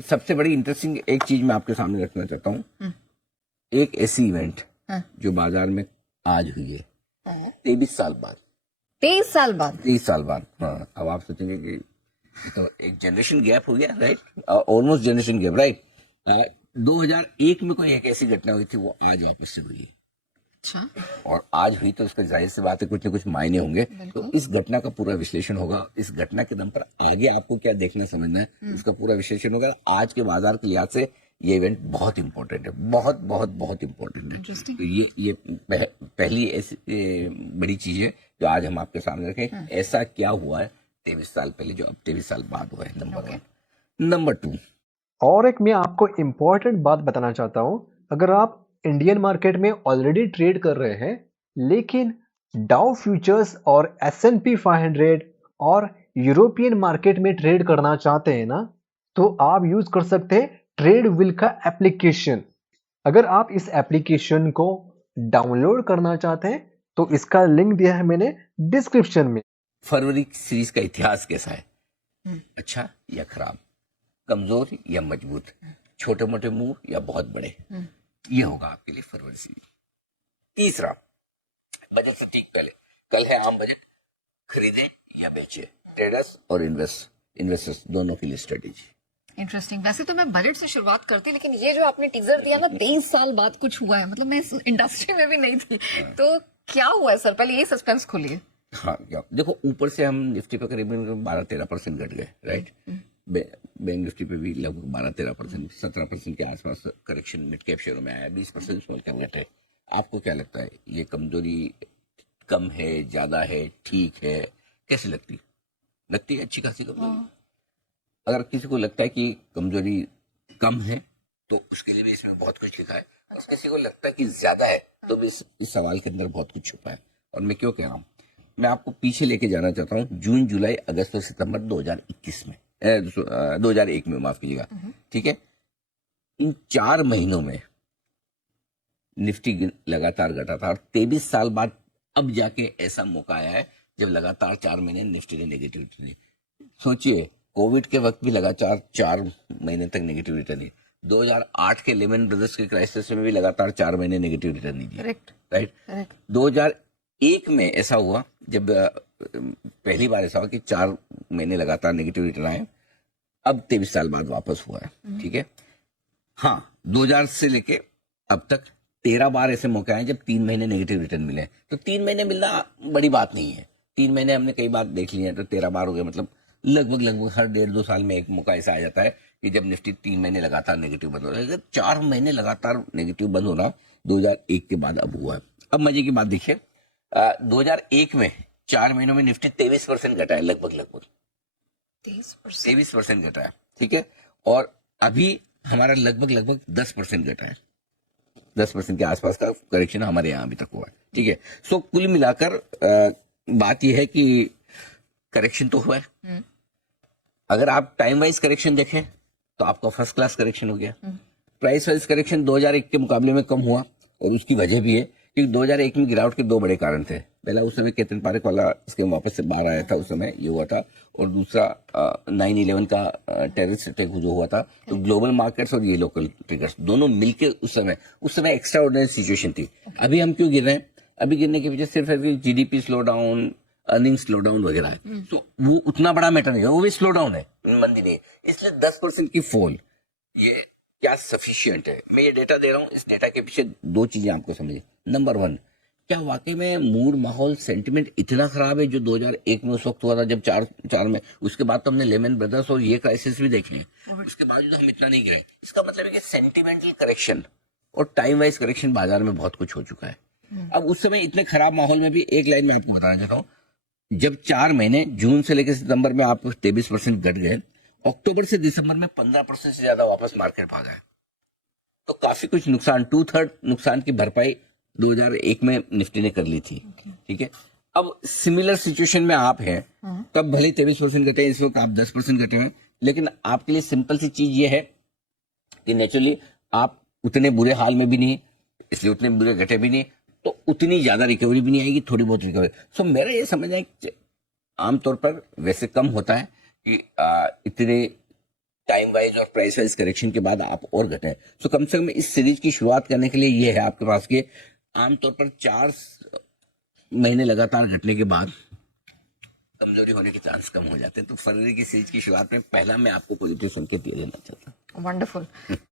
सबसे बड़ी इंटरेस्टिंग एक चीज मैं आपके सामने रखना चाहता हूँ। एक ऐसी इवेंट जो बाजार में आज हुई है 23 साल बाद। 23 साल बाद? 23 साल बाद। हाँ, अब आप सोचेंगे कि तो एक जनरेशन गैप हो गया, right? Almost generation gap, right? 2001 में कोई एक ऐसी घटना हुई थी, वो आज वापस से हुई है। अच्छा। और आज हुई तो उसका जाहिर सी बात है कुछ ना कुछ मायने होंगे। तो इस घटना का पूरा विश्लेषण होगा। इस घटना के दम पर आगे आपको क्या देखना समझना है उसका पूरा विश्लेषण होगा। आज के बाजार के लिहाज से ये इवेंट बहुत इंपॉर्टेंट है, बहुत बहुत बहुत इंपॉर्टेंट है। Interesting. तो ये पहली ऐसी बड़ी चीज है जो आज हम आपके सामने रखें। ऐसा क्या हुआ है 23 साल पहले जो अब 23 साल बाद हुआ है, नंबर 1। नंबर 2, और एक मैं आपको इम्पोर्टेंट बात बताना चाहता हूं। अगर आप इंडियन मार्केट में ऑलरेडी ट्रेड कर रहे हैं लेकिन डाउ फ्यूचर्स और S&P 500 और यूरोपियन मार्केट में ट्रेड करना चाहते हैं ना, तो आप यूज कर सकते हैं ट्रेड विल का एप्लीकेशन। अगर आप इस एप्लीकेशन को डाउनलोड करना चाहते हैं तो इसका लिंक दिया है मैंने डिस्क्रिप्शन में। फरवरी सीरीज का इतिहास कैसा है? अच्छा या खराब, कमजोर या मजबूत, छोटे मोटे मूव या बहुत बड़े, ये होगा आपके लिए फरवरी सीरीज। तीसरा, बजट से ठीक पहले, कल है आम बजट, खरीदे या बेचे, ट्रेडर्स और इन्वेस्टर्स दोनों के लिए स्ट्रेटेजी। इंटरेस्टिंग। वैसे तो मैं बजट से शुरुआत करती, लेकिन ये जो आपने टीजर दिया ना 23 साल बाद कुछ हुआ है, मतलब मैं इस इंडस्ट्री में भी नहीं थी, तो क्या हुआ है सर? पहले ये सस्पेंस खोलिए। हाँ, क्या देखो, ऊपर से हम निफ्टी पे करीबन 12-13% घट गए, राइट? बैंक निफ्टी पे भी लगभग 12-13%, 17% के आसपास करेक्शन मिड कैप शेयरों में आया, 20% स्मॉल कैप घटे। आपको क्या लगता है ये कमजोरी कम है, ज्यादा है, ठीक है, कैसी लगती है? अच्छी खासी कमजोरी। अगर किसी को लगता है कि कमजोरी कम है तो उसके लिए भी इसमें बहुत कुछ लिखा है, और किसी को लगता है कि ज्यादा है तो भी इस सवाल के अंदर बहुत कुछ छुपा है। और मैं क्यों कह रहा हूँ, मैं आपको पीछे लेके जाना चाहता हूँ जून, जुलाई, अगस्त और सितंबर 2021 में 2001 में, माफ कीजिएगा, ठीक है? इन 4 महीनों में निफ्टी लगातार घटा था, और 23 साल बाद अब जाके ऐसा मौका आया है जब लगातार 4 महीने निफ्टी ने नेगेटिव रिटर्न दी। सोचिए, कोविड के वक्त भी लगातार 4 महीने तक नेगेटिव रिटर्न दी। 2008 के लेमन ब्रदर्स के क्राइसिस में भी लगातार 4 महीने नेगेटिव रिटर्न दी, राइट? 2001 में ऐसा हुआ जब पहली बार ऐसा हुआ कि 4 महीने लगातार नेगेटिव रिटर्न आए। अब 23 साल बाद वापस हुआ है, ठीक है? हाँ, 2000 से लेके अब तक 13 बार ऐसे मौके आए जब 3 महीने नेगेटिव रिटर्न मिले। तो 3 महीने मिलना बड़ी बात नहीं है। 3 महीने हमने कई बार देख लिए हैं, तो 13 बार हो गए, मतलब लगभग हर 1.5-2 साल में एक मौका ऐसा आ जाता है कि जब निफ्टी 3 महीने लगातार नेगेटिव बंद हो रहा है। 4 महीने लगातार नेगेटिव बंद होना 2001 के बाद अब हुआ है। अब मजे की बात देखिए, 2001 में 4 महीनों में निफ्टी 23% घटा है, लगभग 23% घटा है, ठीक है? और अभी हमारा लगभग 10% घटा है, 10% के आसपास का करेक्शन हमारे यहाँ अभी तक हुआ है, ठीक है? सो कुल मिलाकर बात यह है कि करेक्शन तो हुआ है। अगर आप टाइम वाइज करेक्शन देखें तो आपका फर्स्ट क्लास करेक्शन हो गया। प्राइस वाइज करेक्शन 2001 के मुकाबले में कम हुआ, और उसकी वजह भी है कि 2001 में गिरावट के 2 बड़े कारण थे। पहला, उस समय केतन पारेख वाला स्कीम वापस से बाहर आया था, उस समय ये हुआ था। और दूसरा 9/11 का टेररिस्ट अटैक जो हुआ था। तो ग्लोबल मार्केट्स और ये लोकल ट्रिगर्स दोनों मिलके उस समय एक्स्ट्रा ऑर्डिनरी सिचुएशन थी। अभी हम क्यों गिर रहे हैं? अभी गिरने की वजह सिर्फ है कि GDP slow down, earning slow down वगैरह है। तो वो उतना बड़ा मैटर नहीं है, वो भी स्लो डाउन है, मंदी नहीं है। इसलिए 10% की फॉल ये क्या सफिशिएंट है? मैं ये डेटा दे रहा हूँ, इस डेटा के पीछे 2 चीजें आपको समझिए। नंबर 1, क्या वाकई में मूड, माहौल, सेंटिमेंट इतना खराब है जो 2001 में उस वक्त हुआ था जब 4 में? उसके बाद तो हमने लेमन ब्रदर्स और ये क्राइसिस भी देखे हैं, उसके बावजूद हम इतना नहीं गिरे। इसका मतलब है कि सेंटिमेंटल करेक्शन और टाइम वाइज करेक्शन बाजार में बहुत कुछ हो चुका है। अब उस समय इतने खराब माहौल में भी एक लाइन में आपको बताना चाहता हूँ, जब 4 महीने जून से लेकर सितंबर में आप 23% घट गए, अक्टूबर से दिसंबर में 15% से ज्यादा वापस मार्केट भागा है। तो काफी कुछ नुकसान, 2/3 नुकसान की भरपाई 2001 में निफ्टी ने कर ली थी, ठीक है? अब सिमिलर सिचुएशन में आप हैं, तब भले 23% घटे, इस वक्त आप 10% घटे हैं, लेकिन आपके लिए सिंपल सी चीज ये है कि नेचुरली आप उतने बुरे हाल में भी नहीं, इसलिए उतने बुरे घटे भी नहीं, तो उतनी ज्यादा रिकवरी भी नहीं आएगी, थोड़ी बहुत रिकवरी। सो मेरा ये समझना है कि आमतौर पर वैसे कम होता है कि इतने टाइम वाइज और प्राइस वाइज करेक्शन के बाद आप और घटे। सो कम से कम इस सीरीज की शुरुआत करने के लिए ये है आपके पास के आमतौर पर 4 महीने लगातार घटने के बाद कमजोरी होने के चांस कम हो जाते हैं। तो फरवरी की सीरीज की शुरुआत में पहला मैं आपको पॉजिटिव संकेत ये देना चाहता हूँ। वंडरफुल।